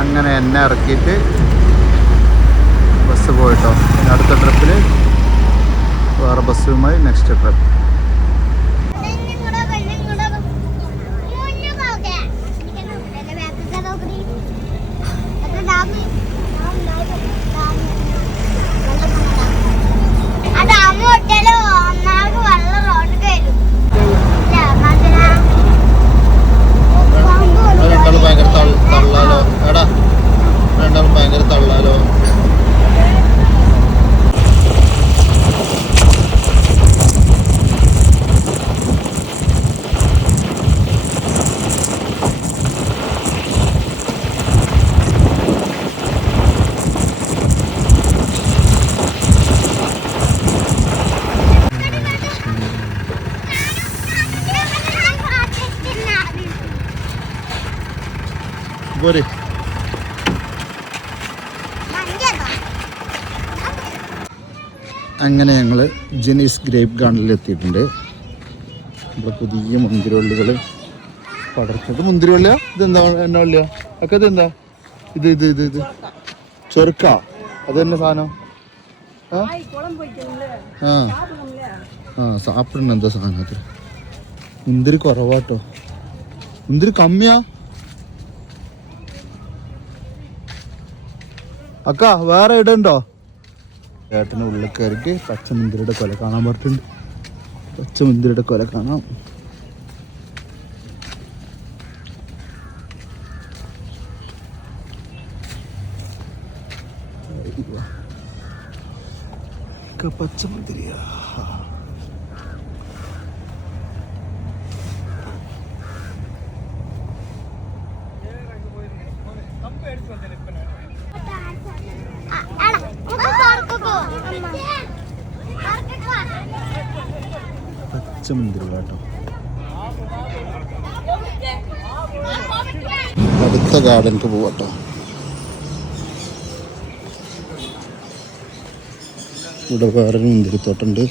അങ്ങനെ എന്നെ ഇറക്കിയിട്ട് ബസ് പോയിട്ടോ. അടുത്ത ട്രിപ്പിൽ വേറെ ബസ്സുമായി നെക്സ്റ്റ് ട്രിപ്പ്. ഭയങ്കര തള്ളാലോ എടാ, രണ്ടാളും ഭയങ്കര തള്ളാലോ. പോരെ അങ്ങനെ ഞങ്ങൾ ജെനീസ് ഗ്രേപ്പ് ഗാർഡനിൽ എത്തിയിട്ടുണ്ട്. ഇവിടെ പുതിയ മുന്തിരിവള്ളികൾ പടർത്തിട്ട്. മുന്തിരിവള്ളിയാ ഇതെന്താ? എന്നാ വള്ളിയാ ഒക്കെ? ഇതെന്താ? ഇത് ഇത് ഇത് ഇത് ചെറുക്ക? അത് തന്നെ സാധനം? സാപ്പിടുന്ന എന്താ സാധനം അത്? മുന്തിരി കുറവാട്ടോ, മുന്തിരി കമ്മിയാ. അക്ക വേറെ ഇടുണ്ടോ? ചേട്ടന് ഉള്ളിൽ കയറിയിട്ട് പച്ചമുന്തിരിയുടെ കൊല കാണാൻ പറഞ്ഞിട്ടുണ്ട്. പച്ചമുന്തിരിയുടെ കൊല കാണാം. പച്ചമുന്തിരിയാ. പച്ചമുന്തിരി കേട്ടോ. അടുത്ത ഗാർഡനിക്ക് പോവാട്ടോ. ഇവിടെ വേറൊരു മുന്തിരിത്തോട്ടുണ്ട്,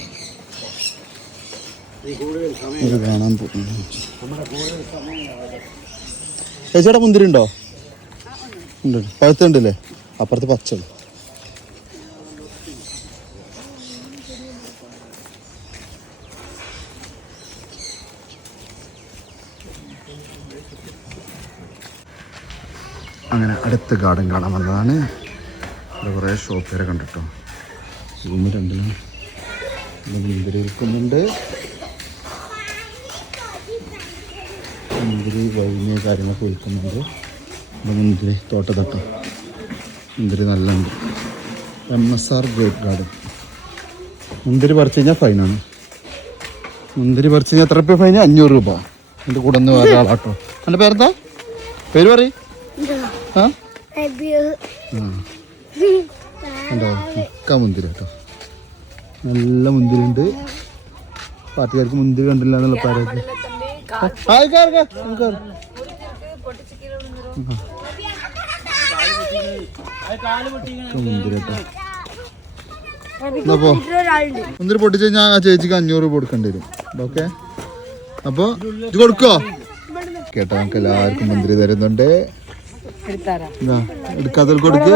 ഇത് കാണാൻ പോകുന്നു. ചേച്ചിയുടെ മുന്തിരി ഉണ്ടോ? ഉണ്ട്, പഴുത്തുണ്ടല്ലേ? അപ്പുറത്ത് പച്ച. അങ്ങനെ അടുത്ത ഗാർഡൻ കാണാൻ വന്നതാണ്. ഇവിടെ കുറേ ഷോപ്പുകാരെ കണ്ടിട്ടോ. റൂമ് രണ്ടിലും മുന്തിരി വിൽക്കുന്നുണ്ട്. മുന്തിരി വൈന് കാര്യങ്ങളൊക്കെ വിൽക്കുന്നുണ്ട്. ഇവിടെ മുന്തിരി തോട്ടത്തട്ടോ. മുന്തിരി നല്ലുണ്ട്. MSR grape garden. മുന്തിരി പറിച്ചു കഴിഞ്ഞാൽ ഫൈനാണ്. മുന്തിരി പറിച്ചു കഴിഞ്ഞാൽ എത്ര രൂപ ഫൈന്? 500 രൂപ. എൻ്റെ കൂടെ ഒന്ന് വേറെ ആളാട്ടോ. എൻ്റെ പേരെന്താ? പേര് പറയും. ഉണ്ടോ? മിക്ക മുന്തിരി കേട്ടോ, നല്ല മുന്തിരി ഉണ്ട്. പാർട്ടിക്കാർക്ക് മുന്തിരി കണ്ടില്ല എന്നുള്ള പാരൊക്കെ മുന്തിരി കേട്ടോ. അപ്പോ മുന്തിരി പൊട്ടിച്ച് കഴിഞ്ഞാൽ ആ ചേച്ചിക്ക് 500 രൂപ കൊടുക്കേണ്ടി വരും. ഓക്കെ, അപ്പൊ ഇത് കൊടുക്കോ കേട്ടോ? നമുക്ക് എല്ലാവർക്കും മുന്തിരി തരുന്നുണ്ട്. എടുക്കാത്തവർക്ക് കൊടുക്ക്.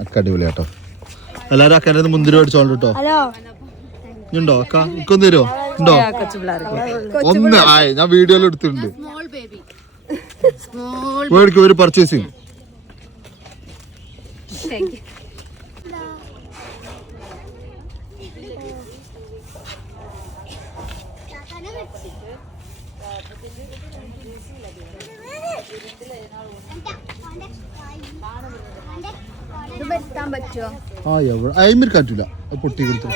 അക്ക അടിപൊളി കേട്ടോ. എല്ലാരും അക്കൻ്റെ മുന്തിരി മേടിച്ചോണ്ട് കേട്ടോ. ഉണ്ടോ അക്ക? ഇക്കൊന്ന് തരുമോ? ഉണ്ടോ? ഒന്ന് ആയി, ഞാൻ വീഡിയോയിൽ എടുത്തിട്ടുണ്ട്. മേടിക്കും ഒരു പർച്ചേസിങ്. ആ എവിടെ അയിമിൽ കാറ്റില്ല, പൊട്ടി കൊടുത്തു.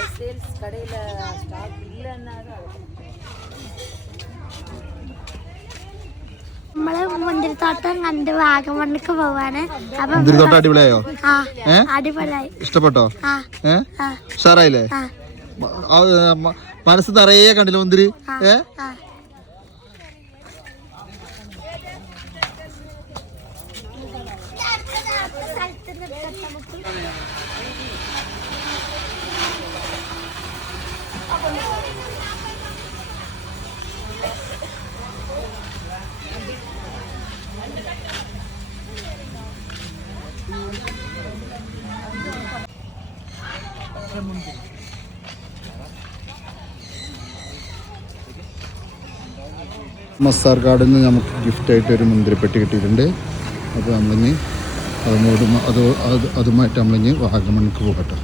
നമ്മള് മുന്തിരിത്തോട്ടം കണ്ട് വാഗമണ്ണിക്ക് പോവാണ്. മുന്തിരിത്തോട്ടം അടിപൊളിയായോ? അടിപൊളിയായി. ഇഷ്ടപ്പെട്ടോ? ഉഷാറായില്ലേ? മനസ്സ് നിറയെ കണ്ടില്ല മുന്തിരി? മസാർ ഗാർഡനിൽ നിന്ന് നമുക്ക് ഗിഫ്റ്റായിട്ട് ഒരു മുന്തിരിപ്പെട്ടി കിട്ടിയിട്ടുണ്ട്. അപ്പോൾ നമ്മളിനി അതുമായിട്ട് നമ്മളിനി വാഗമണിക്ക് പോകട്ടെ.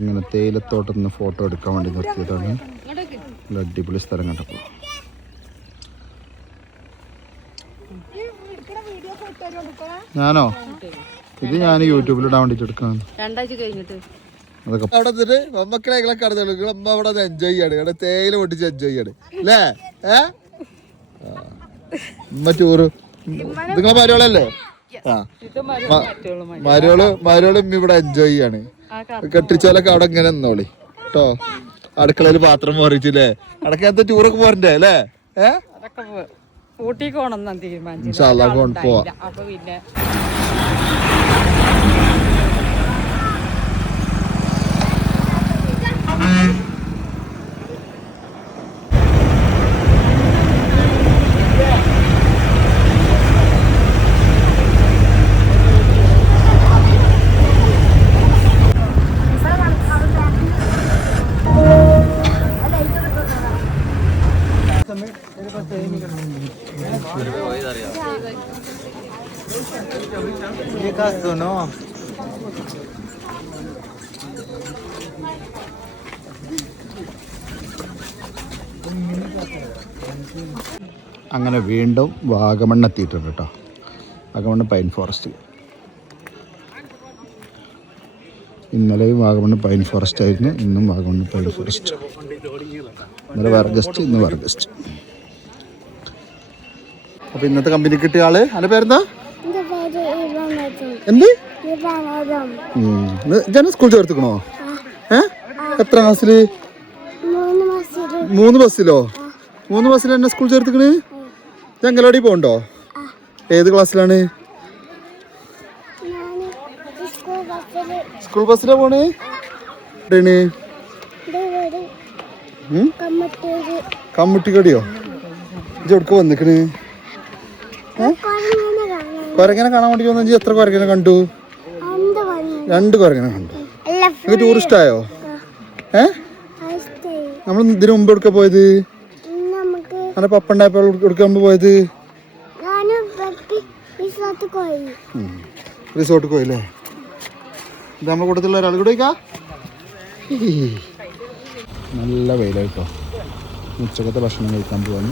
ഇങ്ങനെ തേയിലത്തോട്ടത്തിൽ നിന്ന് ഫോട്ടോ എടുക്കാൻ വേണ്ടി നിർത്തിയതാണ്. നല്ല അടിപൊളി സ്ഥലം കണ്ടപ്പോൾ. ഞാനോ ഇത് ഞാൻ യൂട്യൂബിൽ ഇടാൻ വേണ്ടിട്ട് എടുക്കാം. അതൊക്കെ അവിടെ മക്കളെ കടന്നു അമ്മ അവിടെ എൻജോയ് ചെയ്യാണ്. ഇവിടെ തേയില പൊട്ടിച്ച് എൻജോയ് ചെയ്യാണ് അല്ലേ? ഉമ്മ ടൂറ് നിങ്ങളെ മരോളല്ലേ? മരോളും ഇവിടെ എൻജോയ് ചെയ്യാണ്. കെട്ടിച്ചോലൊക്കെ അവിടെ ഇങ്ങനെ നിന്നോളി കേട്ടോ. അടുക്കളയിൽ പാത്രം മോറിച്ചില്ലേ? അടക്കത്തെ ടൂറൊക്കെ പോരണ്ടേ അല്ലേ? പോവാ. അങ്ങനെ വീണ്ടും വാഗമൺ എത്തിയിട്ടുണ്ട് കേട്ടോ. Vagamon pine forest. ഇന്നലെയും വാഗമൺ പൈൻ ഫോറസ്റ്റ് ആയിരുന്നു. ഇന്നും വാഗമൺ പൈൻ ഫോറസ്റ്റ്. ഇന്നലെ വർഗസ്റ്റ്, ഇന്ന് വർഗസ്റ്റ്. അപ്പൊ ഇന്നത്തെ കമ്പനി കിട്ടിയ ആള് അതിന്റെ പേരെന്താ? എന്ത് ഞാൻ സ്കൂൾ ചേർത്തിക്കണോ? എത്ര ക്ലാസ്സില്? 3 ബസ്സിലോ? 3 ബസ്സിൽ എന്നെ സ്കൂൾ ചേർത്തിക്കണ്. ഞങ്ങളോടി പോണ്ടോ? ഏത് ക്ലാസ്സിലാണ്? സ്കൂൾ ബസ്സിലാ പോണേ? കമ്മുട്ടിക്കടിയോ? ഇജെടുക്ക വന്നിക്കണ്? കൊരങ്ങനെ കാണാൻ വേണ്ടി വന്നു. എത്ര കൊരങ്ങനെ കണ്ടു? 2 കൊരങ്ങനെ കണ്ടു. നിങ്ങൾക്ക് ടൂറിസ്റ്റായോ? നമ്മൾ ഇതിനു മുമ്പ് എടുക്ക പോയത്? അങ്ങനെ പപ്പണ്ടായപ്പോൾ എടുക്കാൻ മുമ്പ് പോയത്? റിസോർട്ടിൽ പോയില്ലേ? ഇത് നമ്മുടെ കൂട്ടത്തിലുള്ള ഒരാൾ കൂടെ വയ്ക്കാം. നല്ല വെയിലായിട്ടോ. ഉച്ചക്കത്തെ ഭക്ഷണം കഴിക്കാൻ പോവാണ്.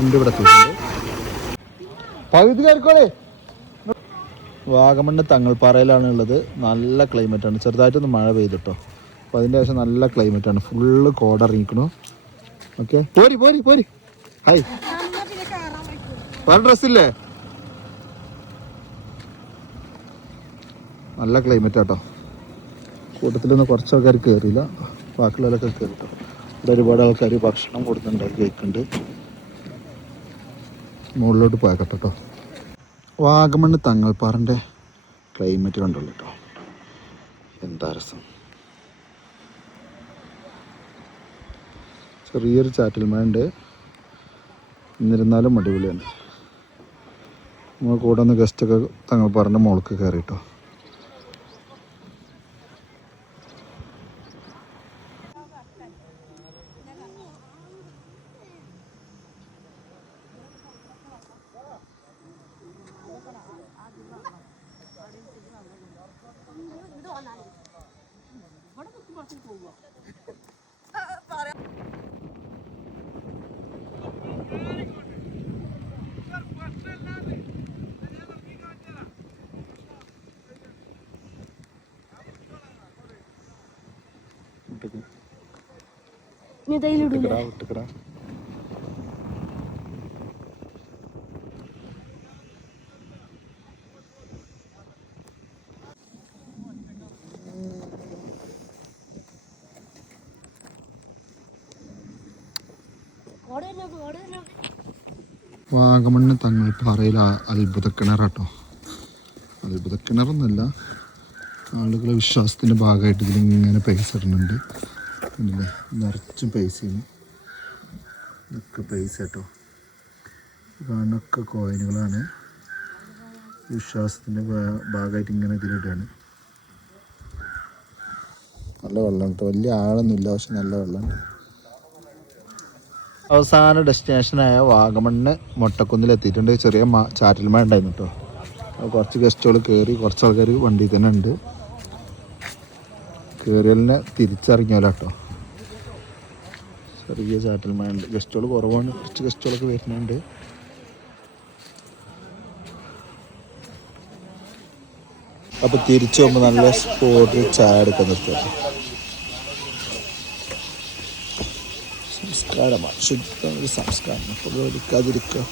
എൻ്റെ ഇവിടെ പകുതി കയറിക്കോളേ. വാഗമണ്ണ് തങ്ങൾപ്പാറയിലാണ് ഉള്ളത്. നല്ല ക്ലൈമറ്റാണ്. ചെറുതായിട്ടൊന്ന് മഴ പെയ്തിട്ടോ. അപ്പോൾ അതിൻ്റെ ശേഷം നല്ല ക്ലൈമറ്റാണ്. ഫുള്ള് കോടിറങ്ങിക്കണു. ഓക്കെ പോരി പോരി പോരി. ഹായ്, വേറെ ഡ്രസ്സില്ലേ? നല്ല ക്ലൈമറ്റാട്ടോ. കൂട്ടത്തിലൊന്നും കുറച്ച് ആൾക്കാർ കയറിയില്ല. ബാക്കിയുള്ളവരൊക്കെ കയറിട്ടോ. ഇവിടെ ഒരുപാട് ആൾക്കാർ ഭക്ഷണം കൊടുക്കുന്നുണ്ടാക്കി കഴിക്കുന്നുണ്ട്. മുകളിലോട്ട് പോയക്കട്ടോ. വാഗമണ്ണ് തങ്ങൾപ്പാറിൻ്റെ ക്ലൈമറ്റ് കണ്ടുള്ളൂ കേട്ടോ. എന്താ രസം. ചെറിയൊരു ചാറ്റൽ മഴ ഉണ്ട്. എന്നിരുന്നാലും അടിപൊളിയാണ്. നമ്മൾ കൂടെ ഒന്ന് ഗസ്റ്റൊക്കെ തങ്ങൾപ്പാറിൻ്റെ മുകൾക്ക് കയറിട്ടോ. വിട്ടുക്കടാ. വാഗമണ്ണ് തങ്ങൾപ്പാറയിൽ അത്ഭുത കിണറാട്ടോ. അത്ഭുത കിണറൊന്നുമല്ല, ആളുകളെ വിശ്വാസത്തിൻ്റെ ഭാഗമായിട്ട് ഇതിലിങ്ങനെ പൈസ ഇടുന്നുണ്ട്. പിന്നെ നിറച്ചും പൈസയാണ്, ഇതൊക്കെ പൈസ കേട്ടോ. കാണൊക്കെ കോയിനുകളാണ്. വിശ്വാസത്തിൻ്റെ ഭാഗമായിട്ട് ഇങ്ങനെ ഇതിലിടുകയാണ്. നല്ല വെള്ളം കേട്ടോ, വലിയ ആഴൊന്നുമില്ല, പക്ഷെ നല്ല വെള്ളമാണ്. അവസാന ഡെസ്റ്റിനേഷനായ വാഗമണ്ണ് മൊട്ടക്കുന്നിലെത്തിയിട്ടുണ്ട്. ചെറിയ ചാറ്റൽ മഴ ഉണ്ടായിരുന്നു കേട്ടോ. കുറച്ച് ഗസ്റ്റുകൾ കയറി, കുറച്ച് ആൾക്കാർ വണ്ടി തന്നെ ഉണ്ട്. കയറിയലിനെ തിരിച്ചറിഞ്ഞാലോ കേട്ടോ. ചെറിയ ചാറ്റൽ മഴ ഉണ്ട്, ഗസ്റ്റുകൾ കുറവാണ്, കുറച്ച് ഗസ്റ്റുകളൊക്കെ വരുന്നുണ്ട്. അപ്പോൾ തിരിച്ചു പോകുമ്പോൾ നല്ല സ്പോട്ടിൽ ചായ എടുക്കാൻ നിർത്തുക. സംസ്കാരമാണ്, ശുദ്ധ ഒരു സംസ്കാരം. പുകവലിക്കാതിരിക്കുക.